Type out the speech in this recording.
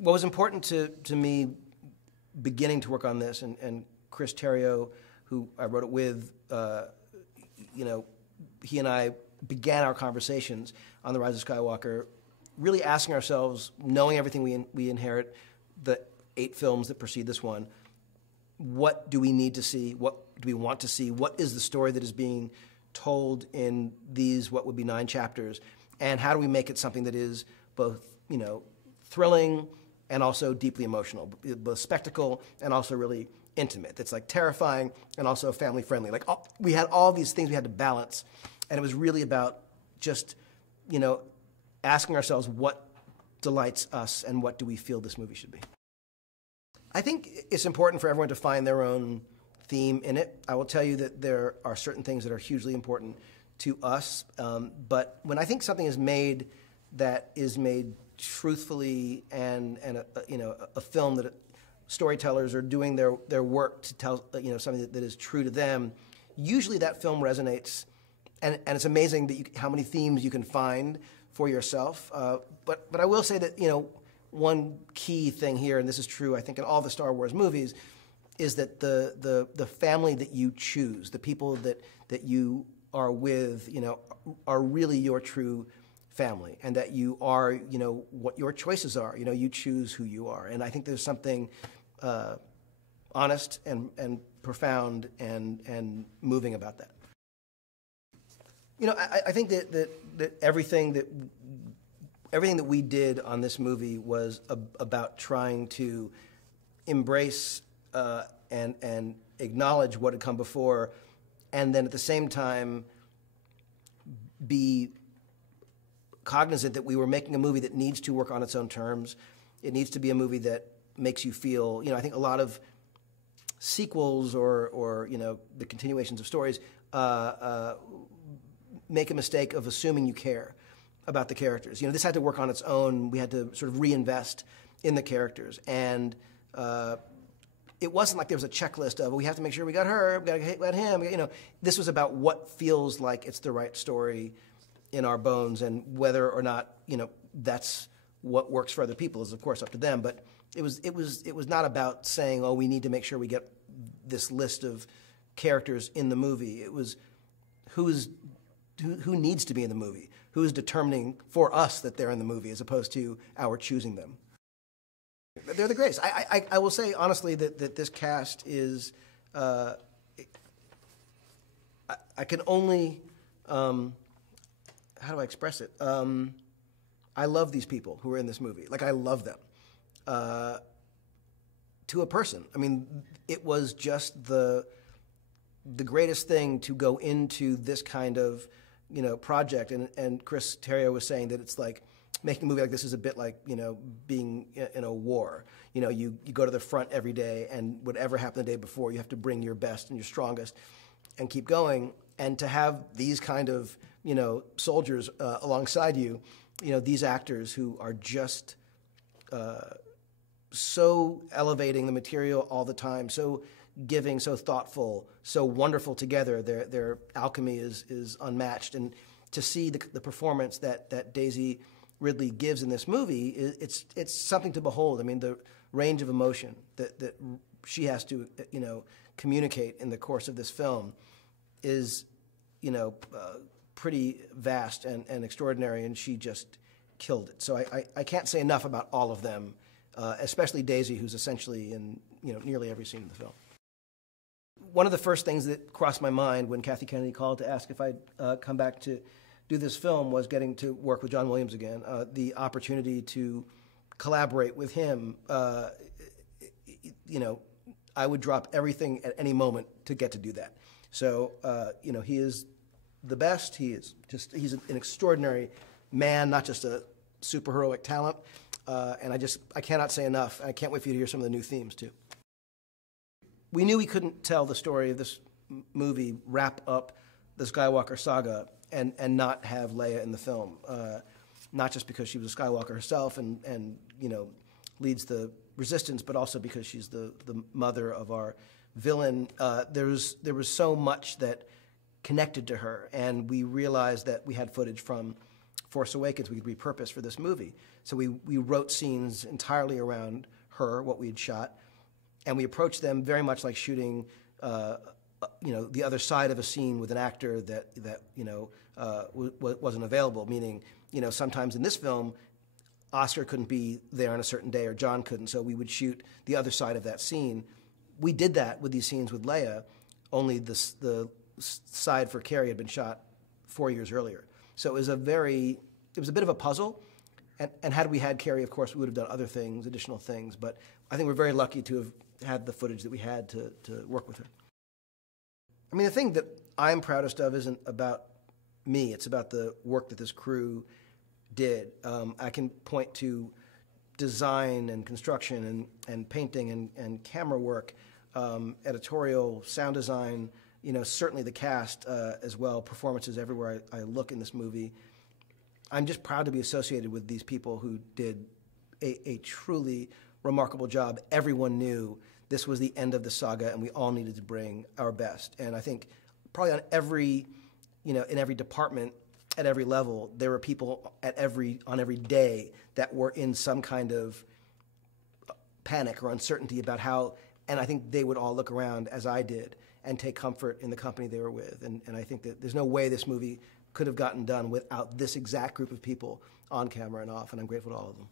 What was important to me beginning to work on this, and Chris Terrio, who I wrote it with, you know, he and I began our conversations on the Rise of Skywalker, really asking ourselves, knowing everything we inherit, the 8 films that precede this one, what do we need to see? What do we want to see? What is the story that is being told in these, what would be 9 chapters? And how do we make it something that is both, you know, thrilling and also deeply emotional, both spectacle and also really intimate. That's like terrifying and also family friendly. Like we had all these things we had to balance, and it was really about just, you know, asking ourselves what delights us and what do we feel this movie should be. I think it's important for everyone to find their own theme in it. I will tell you that there are certain things that are hugely important to us, but when I think something is made that is made truthfully and you know, a film that storytellers are doing their work to tell, you know, something that is true to them, usually that film resonates, and it's amazing that how many themes you can find for yourself. But I will say that, you know, one key thing here, and this is true I think in all the Star Wars movies, is that the family that you choose, the people that you are with, you know, are really your true family, and that you are, you know, what your choices are. You know, you choose who you are, and I think there's something honest and profound and moving about that. You know, I think that everything that we did on this movie was about trying to embrace and acknowledge what had come before, and then at the same time be cognizant that we were making a movie that needs to work on its own terms. It needs to be a movie that makes you feel, you know, I think a lot of sequels or you know, the continuations of stories make a mistake of assuming you care about the characters. You know, this had to work on its own. We had to sort of reinvest in the characters, and it wasn't like there was a checklist of, we have to make sure we got her, we got to get him. You know, this was about what feels like it's the right story in our bones, and whether or not, you know, that's what works for other people is of course up to them. But it was not about saying, oh, we need to make sure we get this list of characters in the movie. It was who needs to be in the movie, who is determining for us that they're in the movie, as opposed to our choosing them. They're the greatest. I will say honestly that this cast is, I can only, how do I express it? I love these people who are in this movie. Like, I love them. To a person. I mean, it was just the greatest thing to go into this kind of, you know, project. And Chris Terrio was saying that it's like, making a movie like this is a bit like, you know, being in a war. You know, you go to the front every day, and whatever happened the day before, you have to bring your best and your strongest and keep going. And to have these kind of, you know, soldiers alongside you, you know, these actors who are just so elevating the material all the time, so giving, so thoughtful, so wonderful together. Their alchemy is unmatched. And to see the performance that Daisy Ridley gives in this movie, it's something to behold. I mean, the range of emotion that she has to, you know, communicate in the course of this film is, you know, pretty vast and extraordinary, and she just killed it. So I can't say enough about all of them, especially Daisy, who's essentially in, you know, nearly every scene in the film. One of the first things that crossed my mind when Kathy Kennedy called to ask if I'd come back to do this film was getting to work with John Williams again. The opportunity to collaborate with him, you know, I would drop everything at any moment to get to do that. So, you know, he is the best. He's an extraordinary man, not just a superheroic talent. And I cannot say enough. I can't wait for you to hear some of the new themes too. We knew we couldn't tell the story of this movie, wrap up the Skywalker saga, and not have Leia in the film. Not just because she was a Skywalker herself and you know, leads the Resistance, but also because she's the mother of our villain. There was so much that connected to her, and we realized that we had footage from Force Awakens we could repurpose for this movie. So we wrote scenes entirely around her, what we had shot, and we approached them very much like shooting, the other side of a scene with an actor that wasn't available. Meaning, sometimes in this film, Oscar couldn't be there on a certain day, or John couldn't, so we would shoot the other side of that scene. We did that with these scenes with Leia, only the side for Carrie had been shot 4 years earlier. So it was a bit of a puzzle. And had we had Carrie, of course, we would have done other things, additional things. But I think we're very lucky to have had the footage that we had to work with her. I mean, the thing that I'm proudest of isn't about me. It's about the work that this crew did. I can point to design and construction and painting and camera work, editorial, sound design, certainly the cast as well, performances everywhere I look in this movie. I'm just proud to be associated with these people who did a truly remarkable job. Everyone knew this was the end of the saga, and we all needed to bring our best. And I think probably on every, in every department, at every level, there were people on every day that were in some kind of panic or uncertainty about how, and I think they would all look around, as I did, and take comfort in the company they were with. And I think that there's no way this movie could have gotten done without this exact group of people on camera and off, and I'm grateful to all of them.